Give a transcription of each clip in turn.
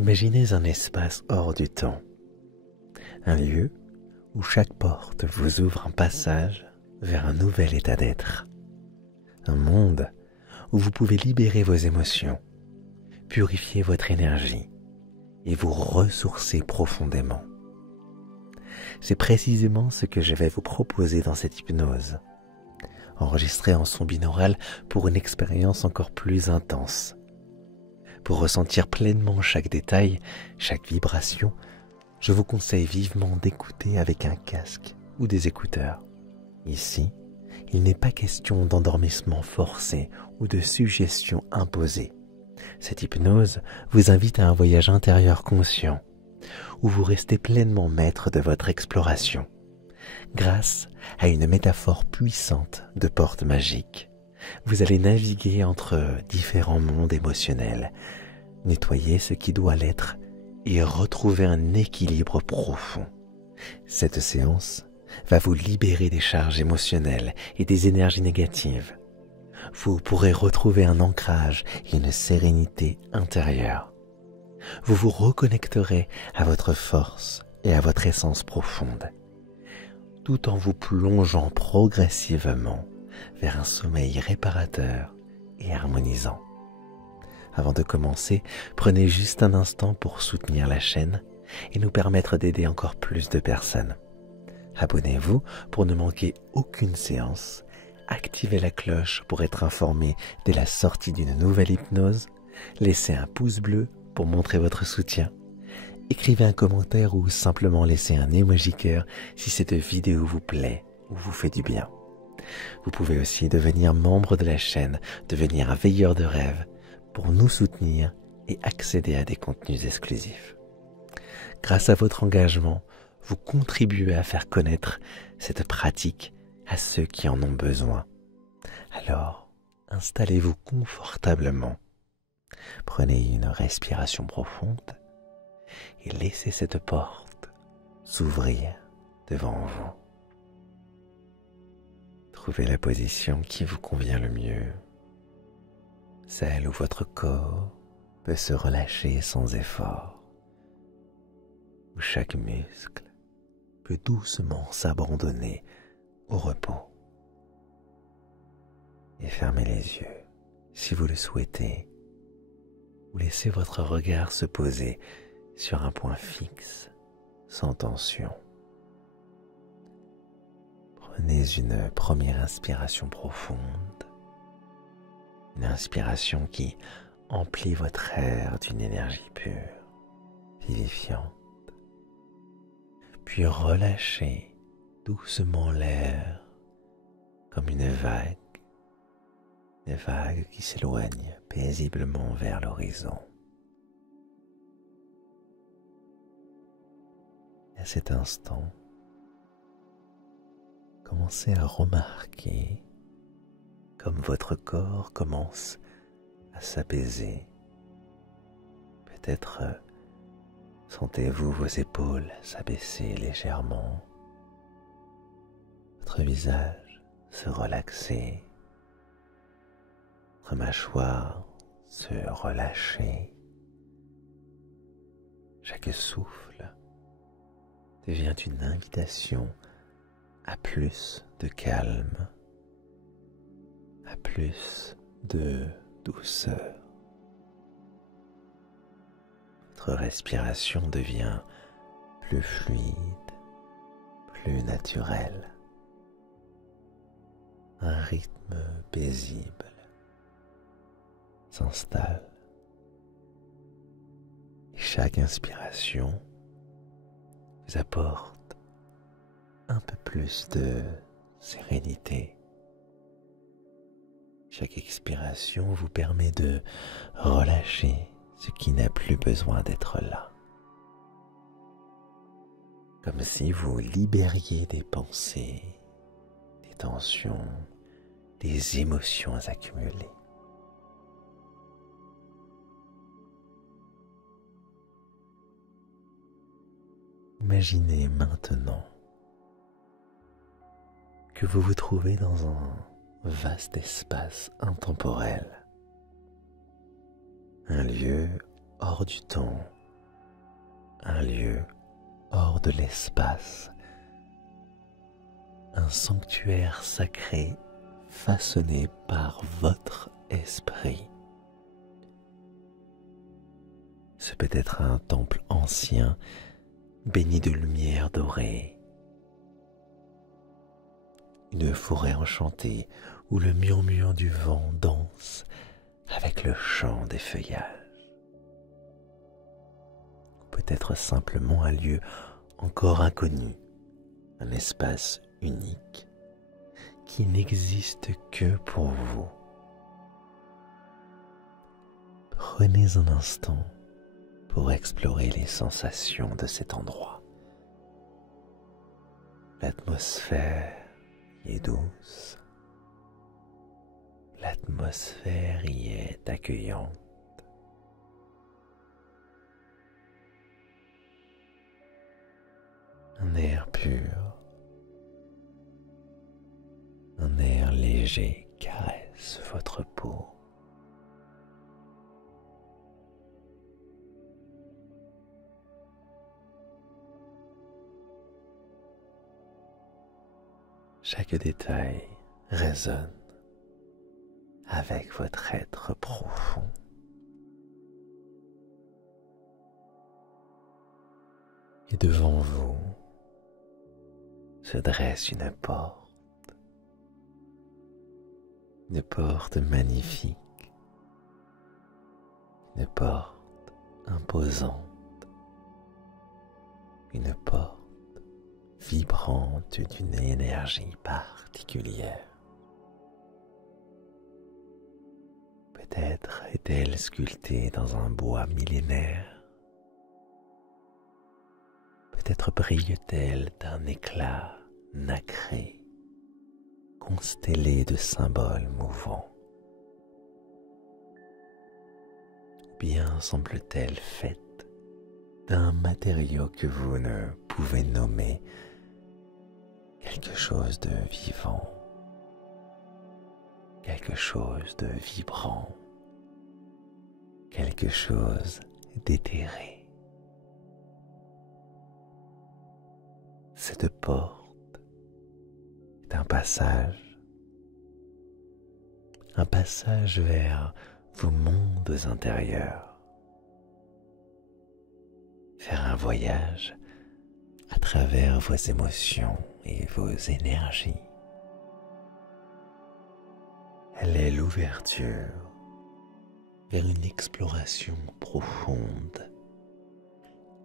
Imaginez un espace hors du temps, un lieu où chaque porte vous ouvre un passage vers un nouvel état d'être, un monde où vous pouvez libérer vos émotions, purifier votre énergie et vous ressourcer profondément. C'est précisément ce que je vais vous proposer dans cette hypnose, enregistrée en son binaural pour une expérience encore plus intense. Pour ressentir pleinement chaque détail, chaque vibration, je vous conseille vivement d'écouter avec un casque ou des écouteurs. Ici, il n'est pas question d'endormissement forcé ou de suggestion imposée. Cette hypnose vous invite à un voyage intérieur conscient, où vous restez pleinement maître de votre exploration, grâce à une métaphore puissante de porte magique. Vous allez naviguer entre différents mondes émotionnels, nettoyer ce qui doit l'être et retrouver un équilibre profond. Cette séance va vous libérer des charges émotionnelles et des énergies négatives. Vous pourrez retrouver un ancrage et une sérénité intérieure. Vous vous reconnecterez à votre force et à votre essence profonde, tout en vous plongeant progressivement vers un sommeil réparateur et harmonisant. Avant de commencer, prenez juste un instant pour soutenir la chaîne et nous permettre d'aider encore plus de personnes. Abonnez-vous pour ne manquer aucune séance, activez la cloche pour être informé dès la sortie d'une nouvelle hypnose, laissez un pouce bleu pour montrer votre soutien, écrivez un commentaire ou simplement laissez un emoji cœur si cette vidéo vous plaît ou vous fait du bien. Vous pouvez aussi devenir membre de la chaîne, devenir un veilleur de rêve pour nous soutenir et accéder à des contenus exclusifs. Grâce à votre engagement, vous contribuez à faire connaître cette pratique à ceux qui en ont besoin. Alors, installez-vous confortablement. Prenez une respiration profonde et laissez cette porte s'ouvrir devant vous. Trouvez la position qui vous convient le mieux, celle où votre corps peut se relâcher sans effort, où chaque muscle peut doucement s'abandonner au repos. Et fermez les yeux si vous le souhaitez, ou laissez votre regard se poser sur un point fixe, sans tension. Prenez une première inspiration profonde, une inspiration qui emplit votre air d'une énergie pure, vivifiante. Puis relâchez doucement l'air comme une vague qui s'éloigne paisiblement vers l'horizon. À cet instant, commencez à remarquer comme votre corps commence à s'apaiser. Peut-être sentez-vous vos épaules s'abaisser légèrement, votre visage se relaxer, votre mâchoire se relâcher. Chaque souffle devient une invitation à plus de calme, à plus de douceur. Votre respiration devient plus fluide, plus naturelle. Un rythme paisible s'installe. Et chaque inspiration vous apporte un peu plus de sérénité. Chaque expiration vous permet de relâcher ce qui n'a plus besoin d'être là. Comme si vous libériez des pensées, des tensions, des émotions accumulées. Imaginez maintenant que vous vous trouvez dans un vaste espace intemporel, un lieu hors du temps un lieu hors de l'espace, un sanctuaire sacré façonné par votre esprit. C'est peut-être un temple ancien, béni de lumière dorée, une forêt enchantée où le murmure du vent danse avec le chant des feuillages. Ou peut-être simplement un lieu encore inconnu, un espace unique qui n'existe que pour vous. Prenez un instant pour explorer les sensations de cet endroit. L'atmosphère y est douce, l'atmosphère y est accueillante. Un air pur, un air léger caresse votre peau. Chaque détail résonne avec votre être profond. Et devant vous se dresse une porte magnifique, une porte imposante, une porte vibrante d'une énergie particulière. Peut-être est-elle sculptée dans un bois millénaire. Peut-être brille-t-elle d'un éclat nacré, constellé de symboles mouvants. Bien semble-t-elle faite d'un matériau que vous ne pouvez nommer, quelque chose de vivant, quelque chose de vibrant, quelque chose d'éthéré. Cette porte est un passage vers vos mondes intérieurs, vers un voyage à travers vos émotions et vos énergies. Elle est l'ouverture vers une exploration profonde,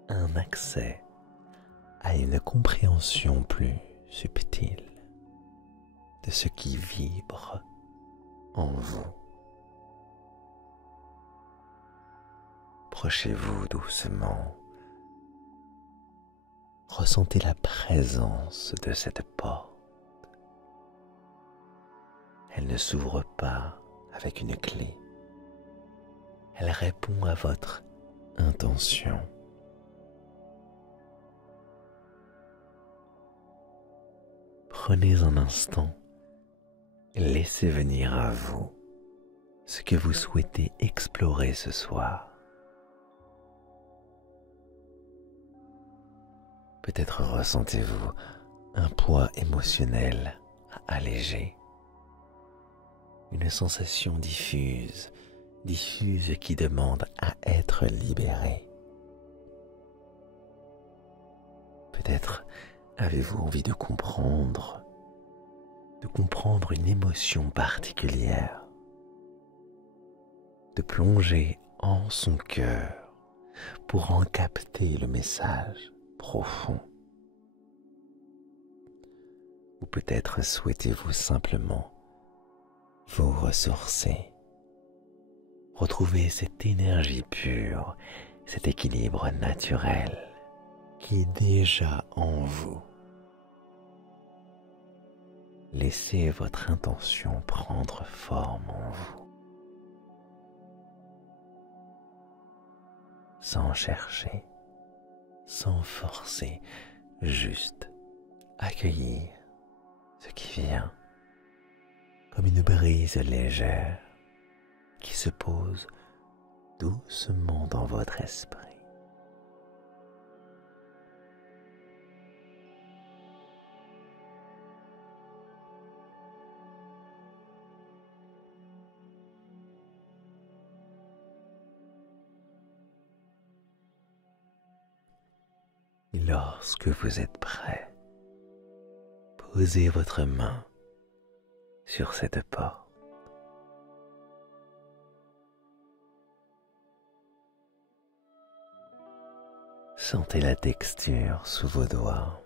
un accès à une compréhension plus subtile de ce qui vibre en vous. Approchez-vous doucement. Ressentez la présence de cette porte. Elle ne s'ouvre pas avec une clé. Elle répond à votre intention. Prenez un instant et laissez venir à vous ce que vous souhaitez explorer ce soir. Peut-être ressentez-vous un poids émotionnel à alléger, une sensation diffuse qui demande à être libérée. Peut-être avez-vous envie de comprendre une émotion particulière, de plonger en son cœur pour en capter le message profond. Ou peut-être souhaitez-vous simplement vous ressourcer, retrouver cette énergie pure, cet équilibre naturel qui est déjà en vous. Laissez votre intention prendre forme en vous, sans chercher, sans forcer, juste accueillir ce qui vient comme une brise légère qui se pose doucement dans votre esprit. lorsque vous êtes prêt, posez votre main sur cette porte. Sentez la texture sous vos doigts,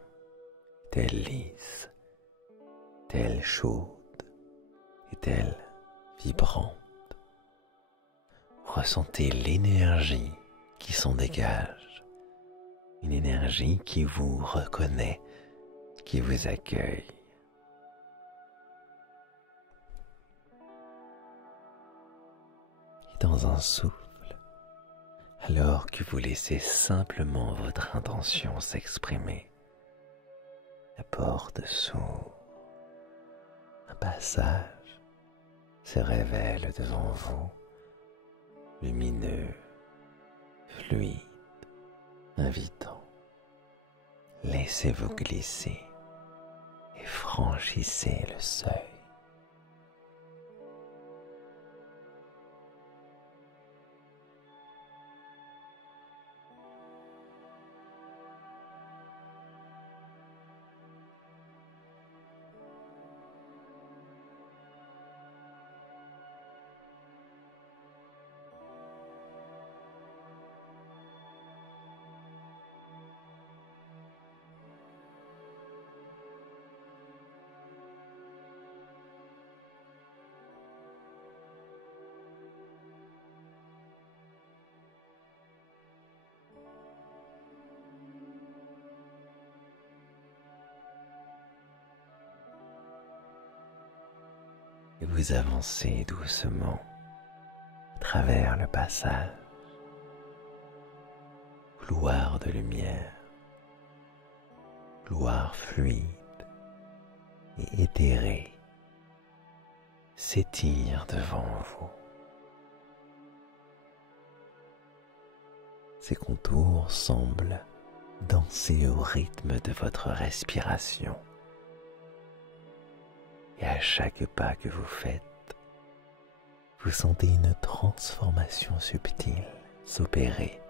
telle lisse, telle chaude et telle vibrante. Ressentez l'énergie qui s'en dégage, une énergie qui vous reconnaît, qui vous accueille. Et dans un souffle, alors que vous laissez simplement votre intention s'exprimer, la porte s'ouvre, un passage se révèle devant vous, lumineux, fluide, invitant. Laissez-vous glisser et franchissez le seuil. Et vous avancez doucement à travers le passage, couloir de lumière, couloir fluide et éthéré s'étire devant vous. Ses contours semblent danser au rythme de votre respiration. Et à chaque pas que vous faites, vous sentez une transformation subtile s'opérer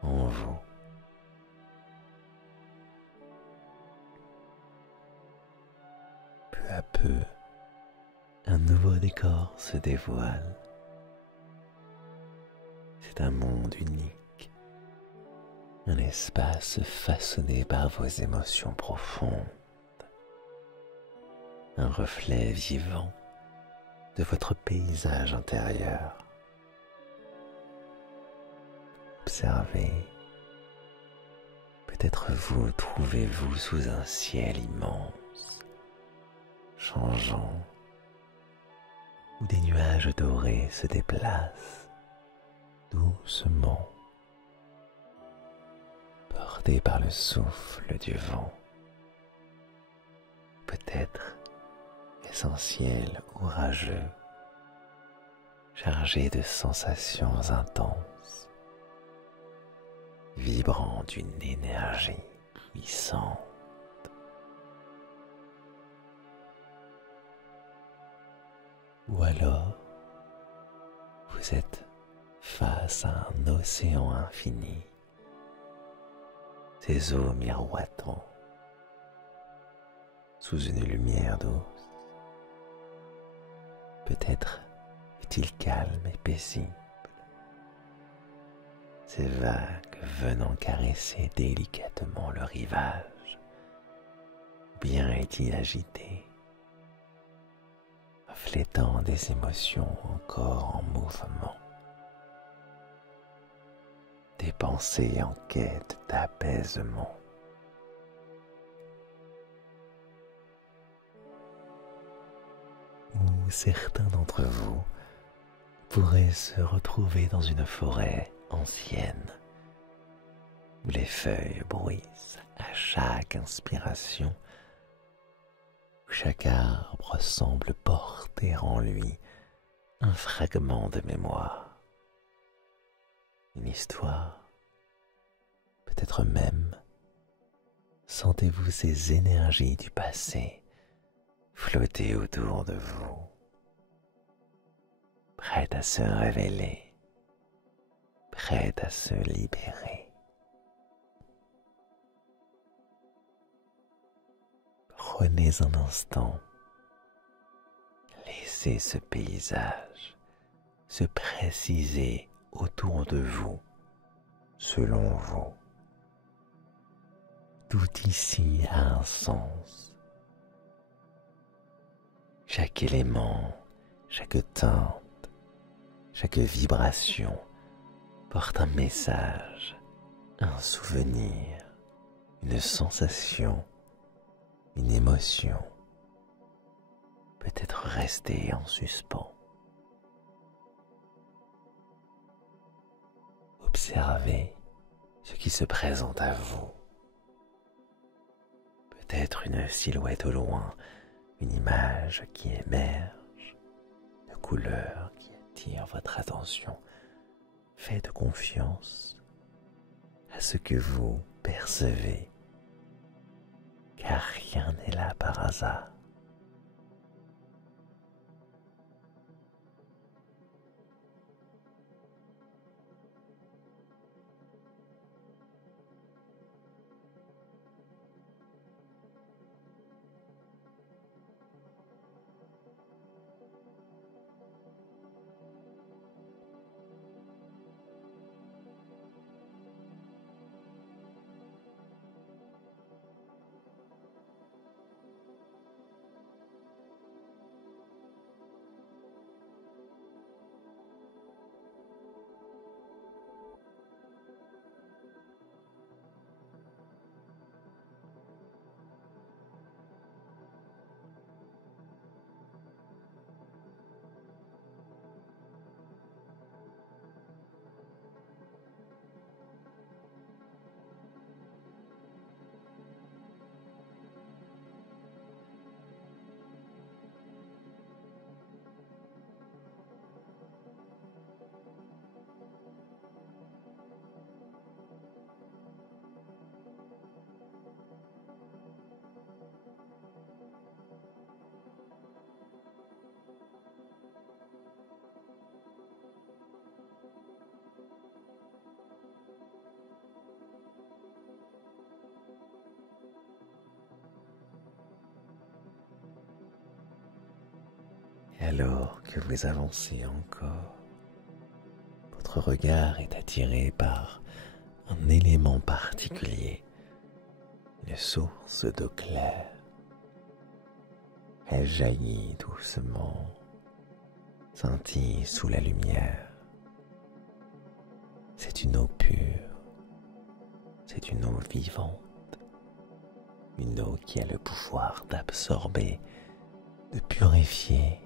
en vous. Peu à peu, un nouveau décor se dévoile. C'est un monde unique, un espace façonné par vos émotions profondes, un reflet vivant de votre paysage intérieur. Observez, peut-être vous trouvez-vous sous un ciel immense, changeant, où des nuages dorés se déplacent doucement, portés par le souffle du vent. Peut-être un ciel orageux, chargé de sensations intenses, vibrant d'une énergie puissante. Ou alors, vous êtes face à un océan infini, ses eaux miroitant sous une lumière douce. Peut-être est-il calme et paisible, ces vagues venant caresser délicatement le rivage, ou bien est-il agité, reflétant des émotions encore en mouvement, des pensées en quête d'apaisement. Ou certains d'entre vous pourraient se retrouver dans une forêt ancienne où les feuilles bruissent à chaque inspiration, où chaque arbre semble porter en lui un fragment de mémoire, une histoire, peut-être même sentez-vous ces énergies du passé flotter autour de vous, prête à se révéler, prête à se libérer. Prenez un instant, laissez ce paysage se préciser autour de vous, selon vous. Tout ici a un sens. Chaque élément, chaque teinte, chaque vibration porte un message, un souvenir, une sensation, une émotion, peut-être restée en suspens. Observez ce qui se présente à vous. Peut-être une silhouette au loin, une image qui émerge, une couleur qui attire votre attention. Faites confiance à ce que vous percevez, car rien n'est là par hasard. Et alors que vous avancez encore, votre regard est attiré par un élément particulier, une source d'eau claire. Elle jaillit doucement, scintille sous la lumière. C'est une eau pure, c'est une eau vivante, une eau qui a le pouvoir d'absorber, de purifier,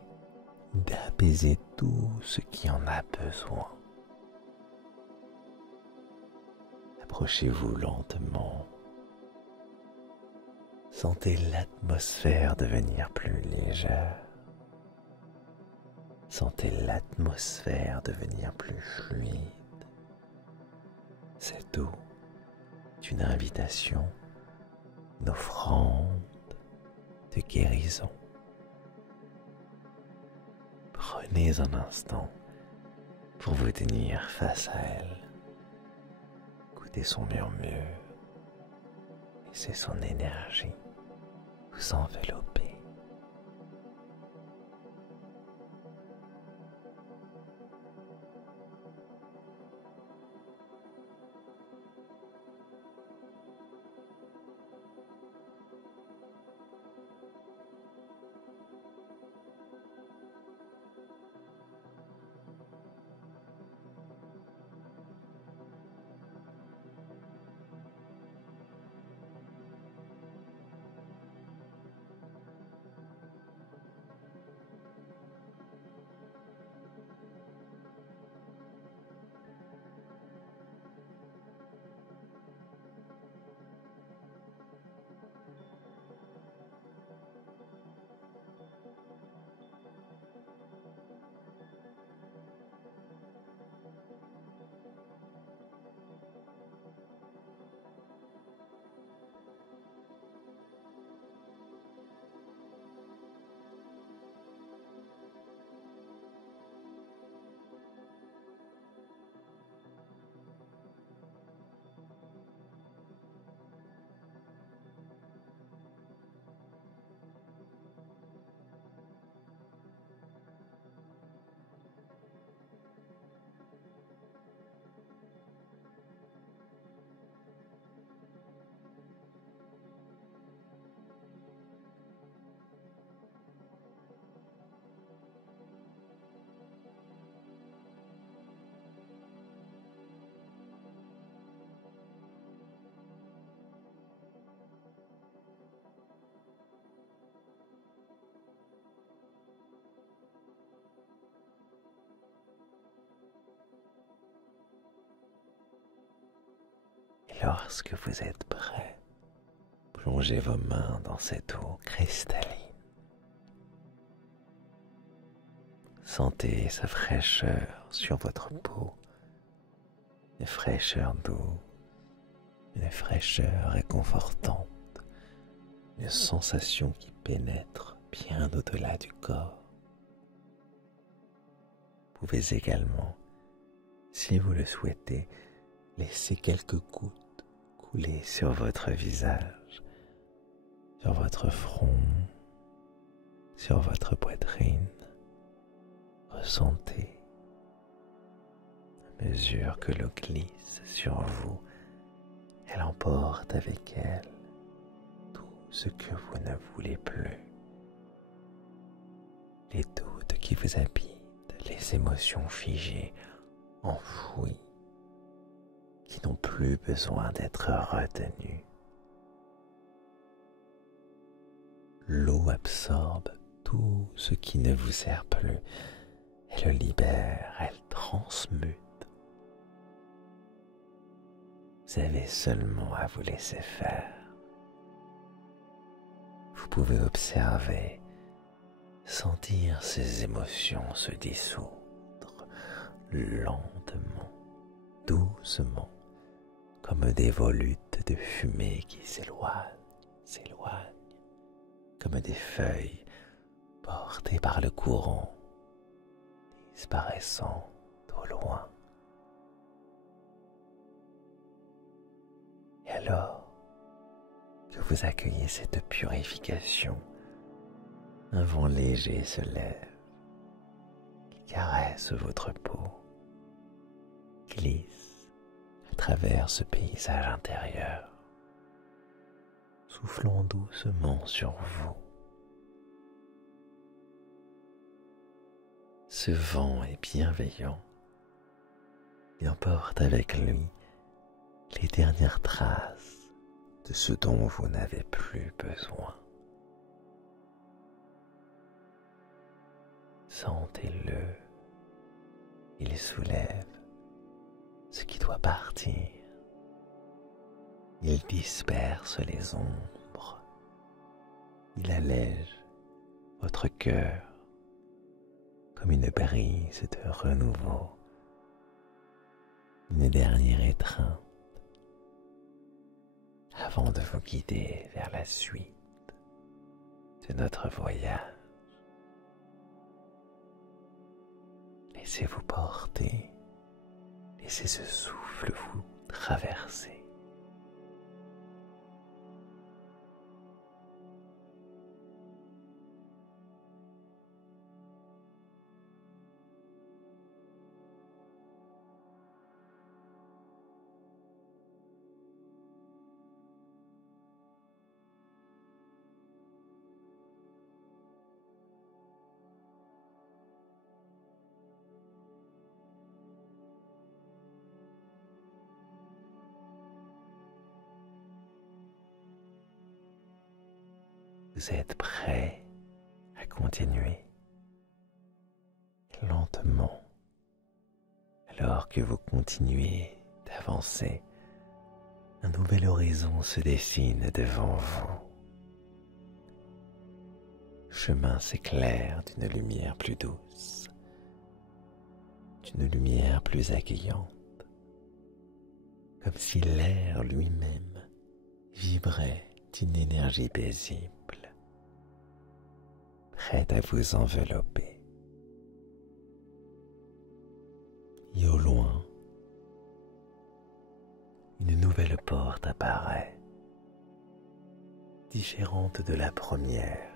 d'apaiser tout ce qui en a besoin. Approchez-vous lentement. Sentez l'atmosphère devenir plus légère. Sentez l'atmosphère devenir plus fluide. Cette eau est une invitation, une offrande de guérison. Prenez un instant pour vous tenir face à elle. Écoutez son murmure. Laissez son énergie vous envelopper. Et lorsque vous êtes prêt, plongez vos mains dans cette eau cristalline. Sentez sa fraîcheur sur votre peau, une fraîcheur douce, une fraîcheur réconfortante, une sensation qui pénètre bien au-delà du corps. Vous pouvez également, si vous le souhaitez, laisser quelques gouttes couler sur votre visage, sur votre front, sur votre poitrine. Ressentez, à mesure que l'eau glisse sur vous, elle emporte avec elle tout ce que vous ne voulez plus. Les doutes qui vous habitent, les émotions figées, enfouies, qui n'ont plus besoin d'être retenues. L'eau absorbe tout ce qui ne vous sert plus. Elle le libère, elle transmute. Vous avez seulement à vous laisser faire. Vous pouvez observer, sentir ces émotions se dissoudre lentement, doucement, comme des volutes de fumée qui s'éloignent, comme des feuilles portées par le courant, disparaissant au loin. Et alors que vous accueillez cette purification, un vent léger se lève, qui caresse votre peau, glisse à travers ce paysage intérieur, soufflant doucement sur vous. Ce vent est bienveillant. Il emporte avec lui les dernières traces de ce dont vous n'avez plus besoin. Sentez-le. Il soulève ce qui doit partir. Il disperse les ombres. Il allège votre cœur comme une brise de renouveau, une dernière étreinte avant de vous guider vers la suite de notre voyage. Laissez-vous porter, laissez ce souffle vous traverser. Vous êtes prêt à continuer lentement. Alors que vous continuez d'avancer, un nouvel horizon se dessine devant vous. Le chemin s'éclaire d'une lumière plus douce, d'une lumière plus accueillante, comme si l'air lui-même vibrait d'une énergie paisible, prête à vous envelopper. Et au loin, une nouvelle porte apparaît, différente de la première.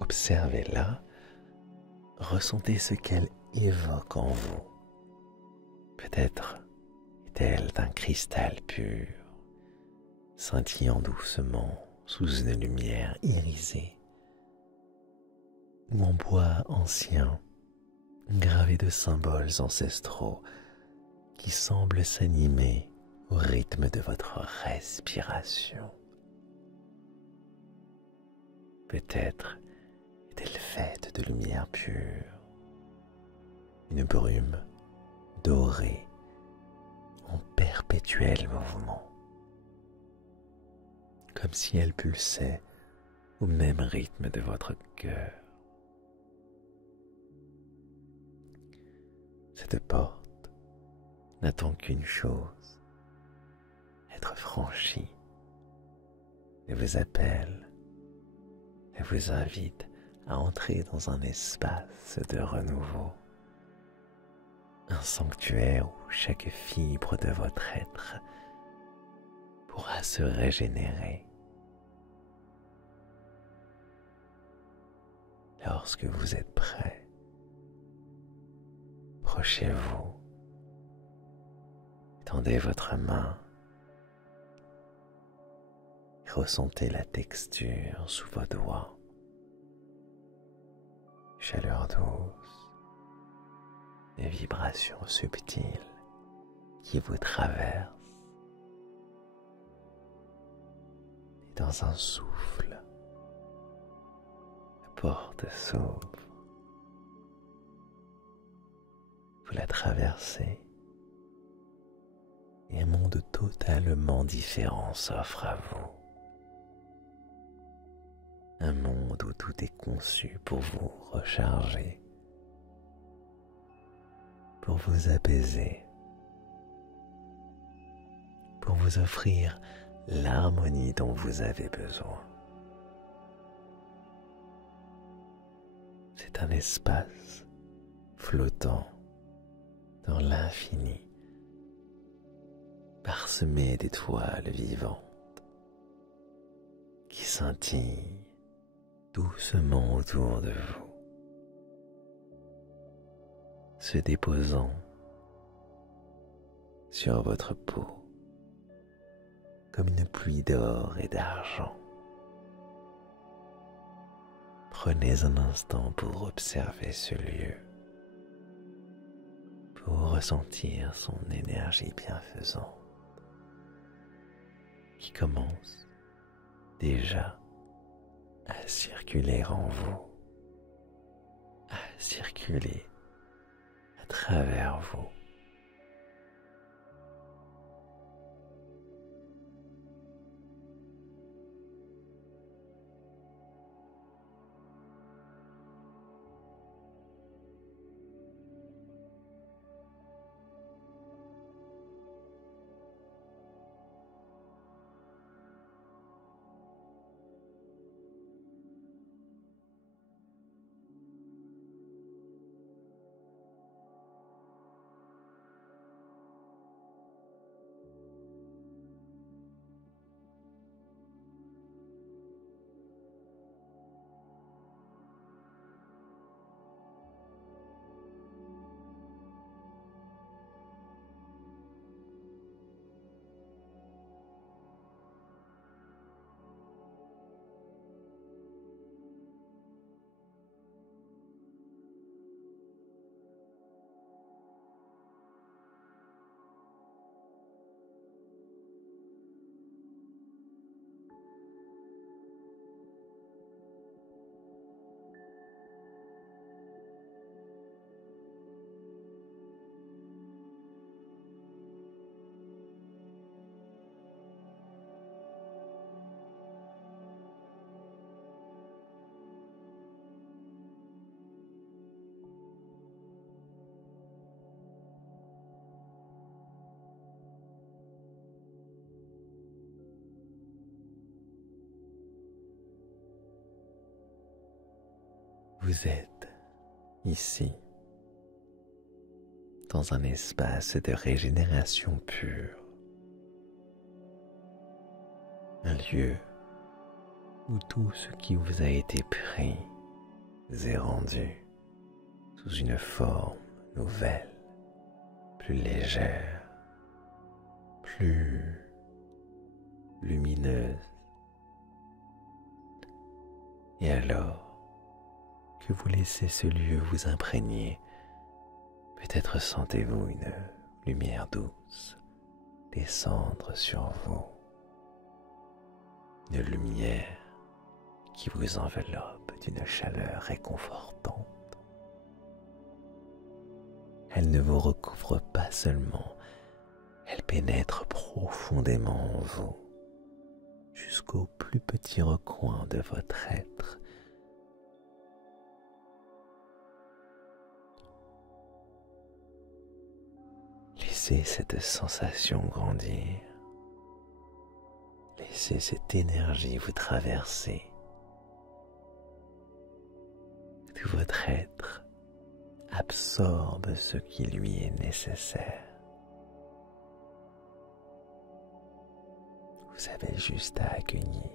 Observez-la, ressentez ce qu'elle évoque en vous. Peut-être est-elle d'un cristal pur, scintillant doucement sous une lumière irisée, ou en bois ancien, gravé de symboles ancestraux qui semblent s'animer au rythme de votre respiration. Peut-être est-elle faite de lumière pure, une brume dorée en perpétuelle perpétuel mouvement, comme si elle pulsait au même rythme de votre cœur. Cette porte n'attend qu'une chose, être franchie. Elle vous appelle, elle vous invite à entrer dans un espace de renouveau, un sanctuaire où chaque fibre de votre être pourra se régénérer. Lorsque vous êtes prêt, approchez-vous, tendez votre main et ressentez la texture sous vos doigts. Chaleur douce, des vibrations subtiles qui vous traversent. Et dans un souffle, la porte s'ouvre. Vous la traversez et un monde totalement différent s'offre à vous. Un monde où tout est conçu pour vous recharger, pour vous apaiser, pour vous offrir l'harmonie dont vous avez besoin. C'est un espace flottant dans l'infini, parsemé d'étoiles vivantes qui scintillent doucement autour de vous, se déposant sur votre peau comme une pluie d'or et d'argent. Prenez un instant pour observer ce lieu, pour ressentir son énergie bienfaisante qui commence déjà à circuler en vous, à circuler à travers vous. Vous êtes ici, dans un espace de régénération pure, un lieu où tout ce qui vous a été pris vous est rendu sous une forme nouvelle, plus légère, plus lumineuse. Et alors que vous laissez ce lieu vous imprégner, peut-être sentez-vous une lumière douce descendre sur vous, une lumière qui vous enveloppe d'une chaleur réconfortante. Elle ne vous recouvre pas seulement, Elle pénètre profondément en vous, jusqu'au plus petit recoin de votre être. Laissez cette sensation grandir. Laissez cette énergie vous traverser. Tout votre être absorbe ce qui lui est nécessaire. Vous avez juste à accueillir,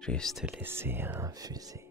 juste laisser infuser.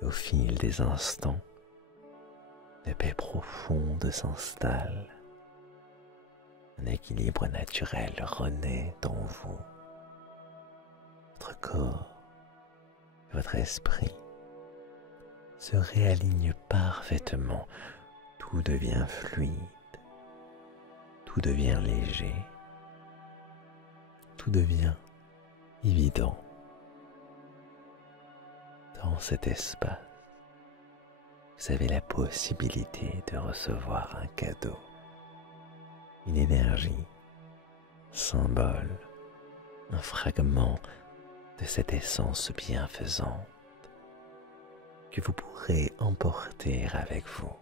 Et au fil des instants, de paix profonde s'installe. Un équilibre naturel renaît en vous. Votre corps et votre esprit se réalignent parfaitement. Tout devient fluide, tout devient léger, tout devient évident. Dans cet espace, vous avez la possibilité de recevoir un cadeau, une énergie, un symbole, un fragment de cette essence bienfaisante que vous pourrez emporter avec vous.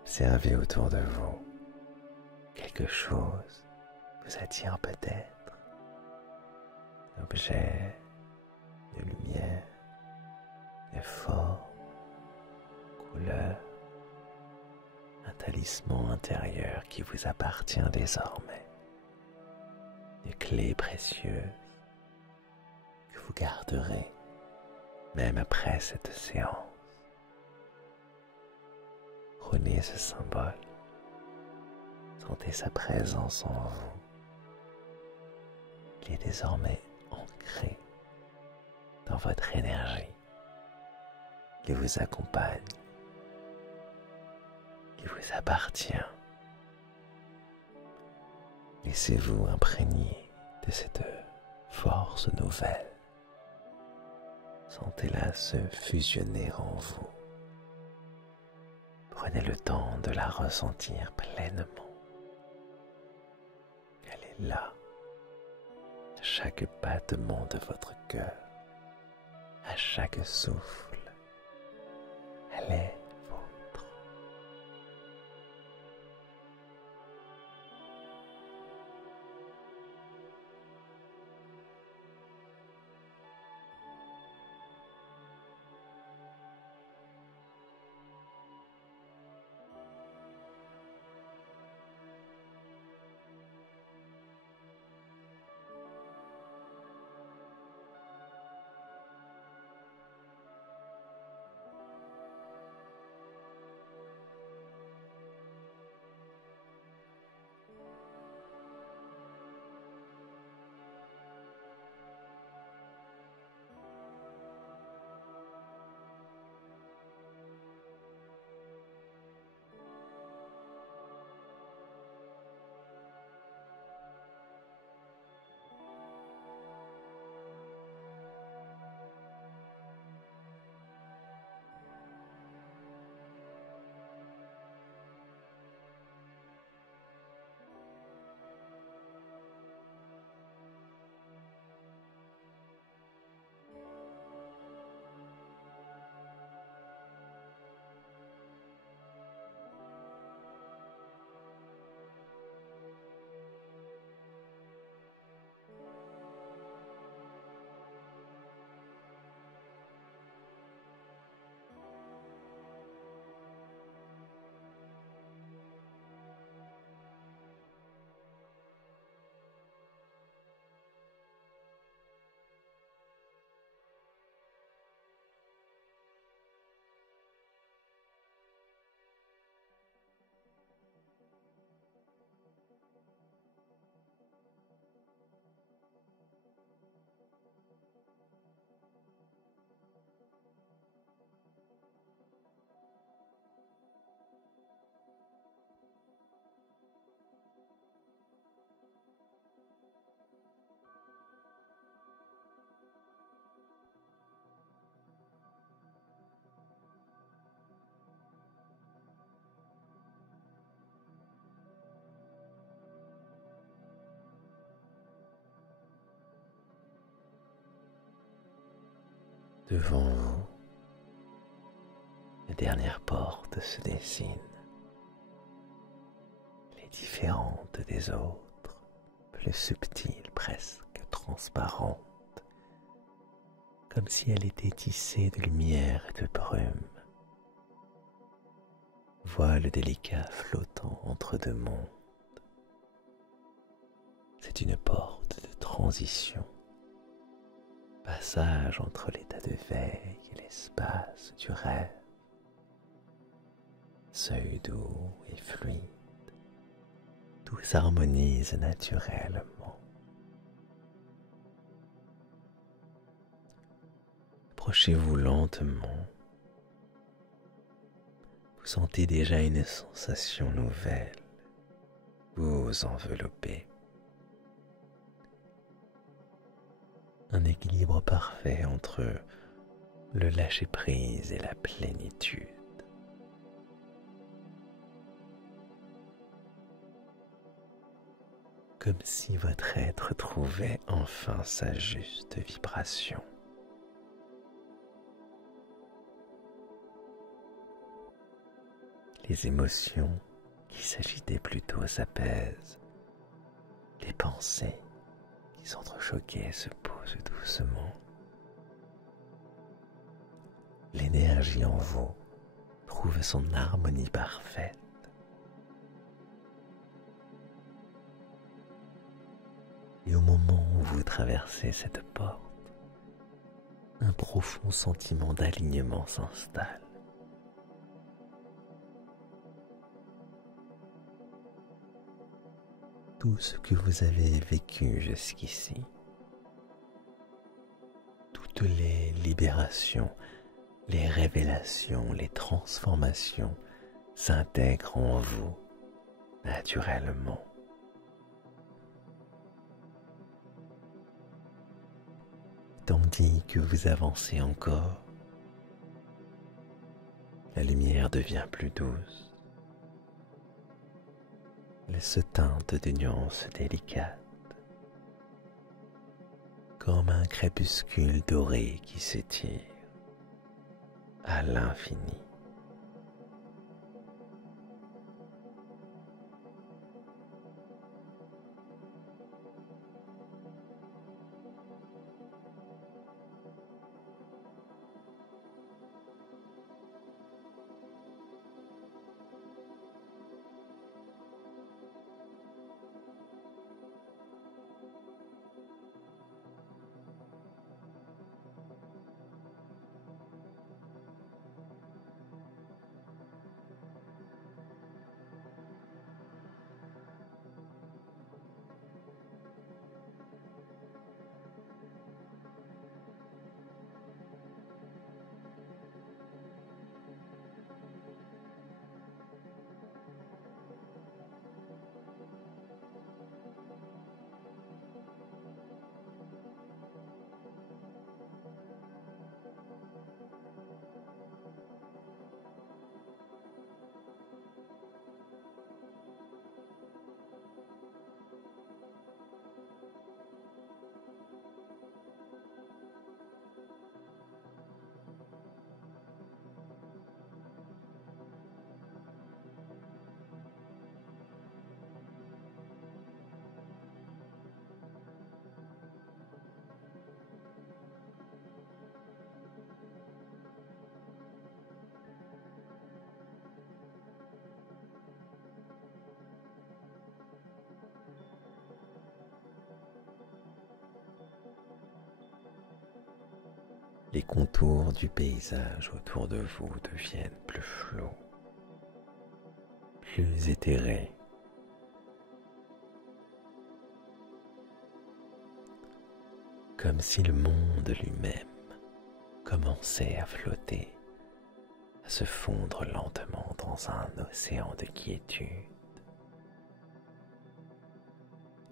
Observez autour de vous. Quelque chose vous attire peut-être. Un objet, de lumière, de forme, couleur, un talisman intérieur qui vous appartient désormais, des clés précieuses que vous garderez même après cette séance. Prenez ce symbole, sentez sa présence en vous. Il est désormais ancré dans votre énergie. Il vous accompagne, il vous appartient. Laissez-vous imprégner de cette force nouvelle. Sentez-la se fusionner en vous. Prenez le temps de la ressentir pleinement. Elle est là, à chaque battement de votre cœur, à chaque souffle. Elle est vôtre. Devant vous, la dernière porte se dessine, elle est différente des autres, plus subtile, presque transparente, comme si elle était tissée de lumière et de brume. Voile délicat flottant entre deux mondes. C'est une porte de transition, passage entre l'état de veille et l'espace du rêve. Seuil doux et fluide, tout s'harmonise naturellement. Approchez-vous lentement. Vous sentez déjà une sensation nouvelle. Vous vous enveloppez. Un équilibre parfait entre le lâcher-prise et la plénitude. Comme si votre être trouvait enfin sa juste vibration. Les émotions qui s'agitaient plutôt s'apaisent. Les pensées qui s'entrechoquaient se posent doucement. L'énergie en vous trouve son harmonie parfaite. Et au moment où vous traversez cette porte, un profond sentiment d'alignement s'installe. Tout ce que vous avez vécu jusqu'ici, toutes les libérations, les révélations, les transformations s'intègrent en vous naturellement. Tandis que vous avancez encore, la lumière devient plus douce. Elle se teinte de nuances délicates, comme un crépuscule doré qui s'étire à l'infini. Les contours du paysage autour de vous deviennent plus flous, plus éthérés. Comme si le monde lui-même commençait à flotter, à se fondre lentement dans un océan de quiétude.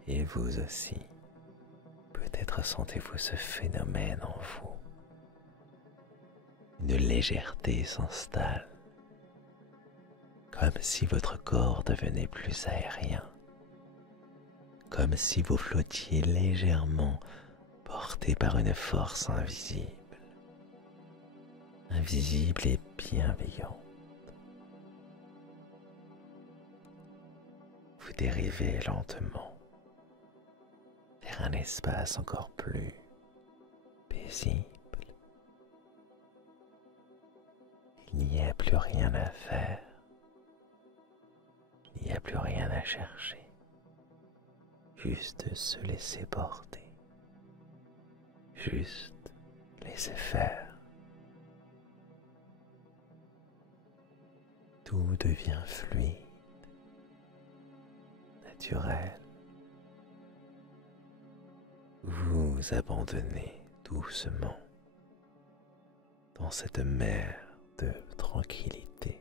Et vous aussi, peut-être sentez-vous ce phénomène en vous. Une légèreté s'installe, comme si votre corps devenait plus aérien, comme si vous flottiez légèrement porté par une force invisible. invisible et bienveillante. Vous dérivez lentement vers un espace encore plus paisible. Il n'y a plus rien à faire, il n'y a plus rien à chercher, juste se laisser porter, juste laisser faire. Tout devient fluide, naturel. Vous vous abandonnez doucement dans cette mer de tranquillité.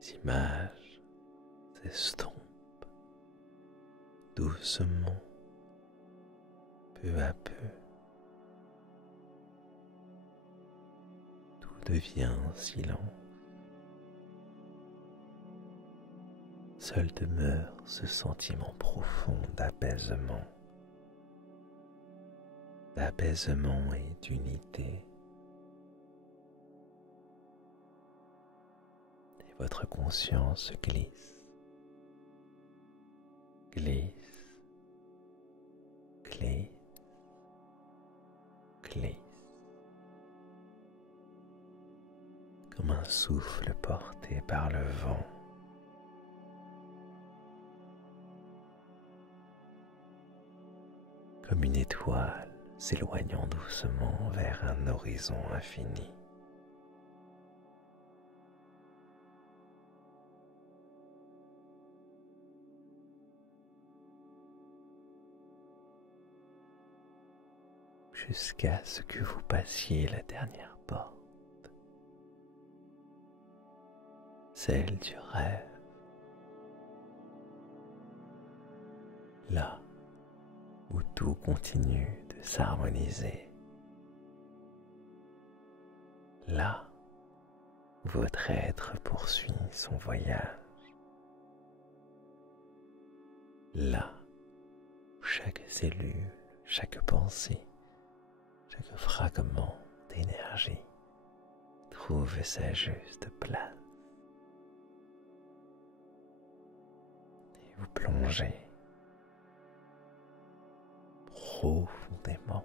Les images s'estompent doucement, peu à peu. Tout devient silence. Seul demeure ce sentiment profond d'apaisement et d'unité. Et votre conscience glisse, glisse, glisse, glisse, comme un souffle porté par le vent. Comme une étoile s'éloignant doucement vers un horizon infini. Jusqu'à ce que vous passiez la dernière porte, celle du rêve. Là où tout continue de s'harmoniser. Là où votre être poursuit son voyage. Là où chaque cellule, chaque pensée, chaque fragment d'énergie trouve sa juste place. Et vous plongez profondément